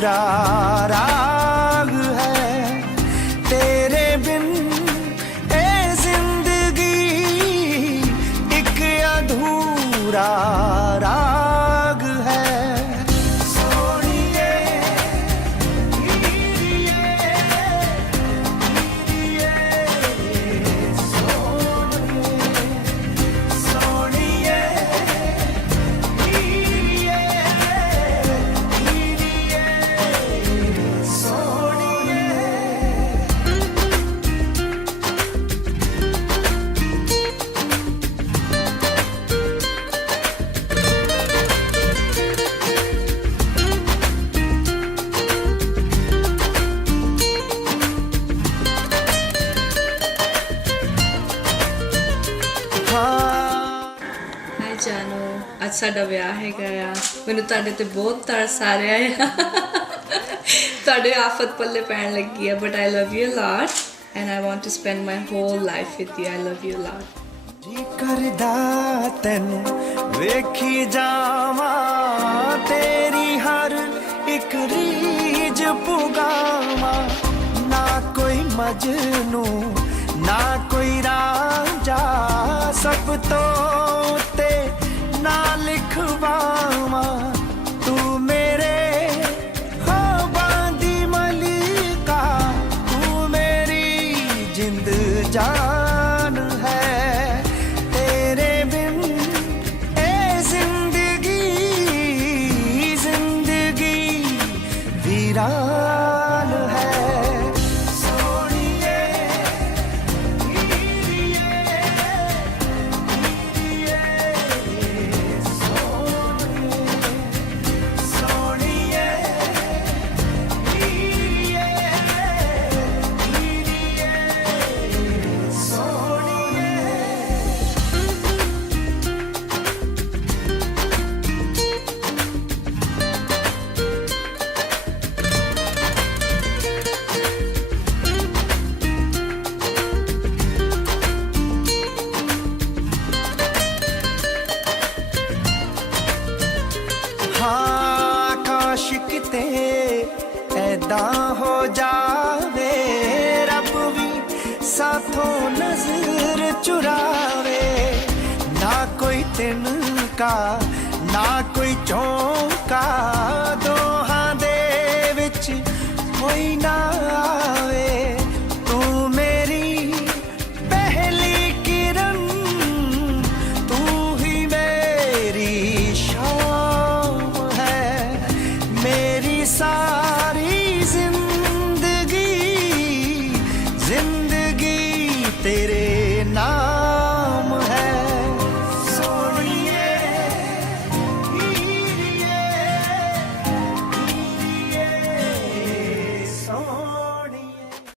अधूरा राग है तेरे बिन ए जिंदगी एक अधूरा राग है सोनिए ਹਾਈ ਜਾਨੋ, ਅੱਜ ਸਾਡਾ ਵਿਆਹ ਹੈਗਾ ਆ। ਮੈਨੂੰ ਤੁਹਾਡੇ ਤੇ ਬਹੁਤ ਤਰਸ ਆ ਰਿਹਾ ਆ। ਤੁਹਾਡੇ ਆਫਤ ਪੱਲੇ ਪੈਣ ਲੱਗੀ ਆ, but I love you lot and I want to spend my whole life with you. I love you lot. ਜੀ ਕਰਦਾ ਤੈਨੂੰ ਵੇਖੀ ਜਾਵਾਂ, ਤੇਰੀ ਹਰ ਇੱਕ ਰੀਝ ਪੁਗਾਵਾਂ। ਨਾ ਕੋਈ ਮਜਨੂ ਨਾ ਕੋਈ ਰਾਂਝਾ, ਸਭ ਤੋਂ ਉੱਤੇ ਨਾ ਲਿਖਵਾਵਾਂ। ਤੂੰ ਮੇਰੇ ਖ਼ਵਾਬਾਂ ਦੀ ਮਲਿਕਾ, ਤੂੰ ਮੇਰੀ ਜਿੰਦ ਜਾਨ ਹੈ। ਤੇਰੇ ਬਿਨ ਇਹ ਜ਼ਿੰਦਗੀ ਵੀਰਾਨ ਹੈ। हाँ काश किते ऐदां हो जावे, रब भी साथों नजर चुरावे। ना कोई तिनका ना कोई चौंका, दोहां दे विच कोई ना